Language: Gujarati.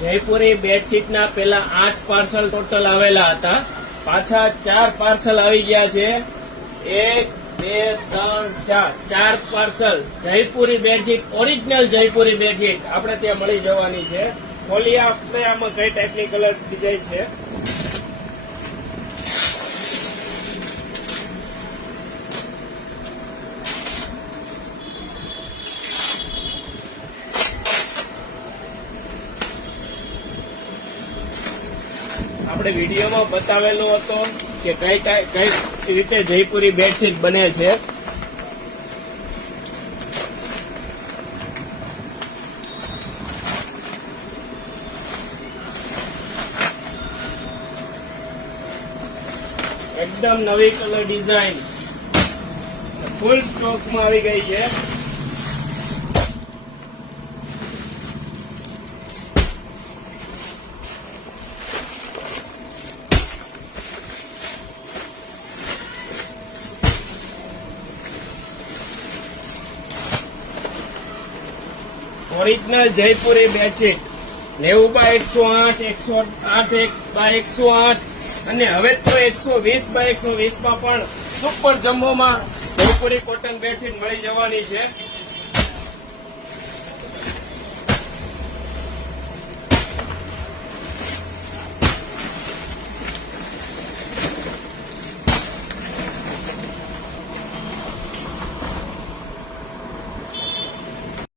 જયપુરી બેડશીટ ના પેલા 8 પાર્સલ ટોટલ આવેલા હતા, પાછા 4 પાર્સલ આવી ગયા છે. 1 2 3 4 parcel Jaipuri bedsheet, original Jaipuri bedsheet આપણે ત્યાં મળી જવાની છે. ખોલીએ આપણે આમાં કઈ ટાઈપની કલર ડિઝાઇન છે. આપણે વિડીયોમાં બતાવેલો હતો કે કઈ રીતે જયપુરી બેડશીટ બને છે. એકદમ નવી કલર ડિઝાઇન ફૂલ સ્ટોકમાં આવી ગઈ છે. ઓરિજિનલ જયપુરી બેડશીટ 90/108, 108/108 અને હવે તો 120/120 માં પણ સુપર જમ્બોમાં જયપુરી કોટન બેડશીટ મળી જવાની છે.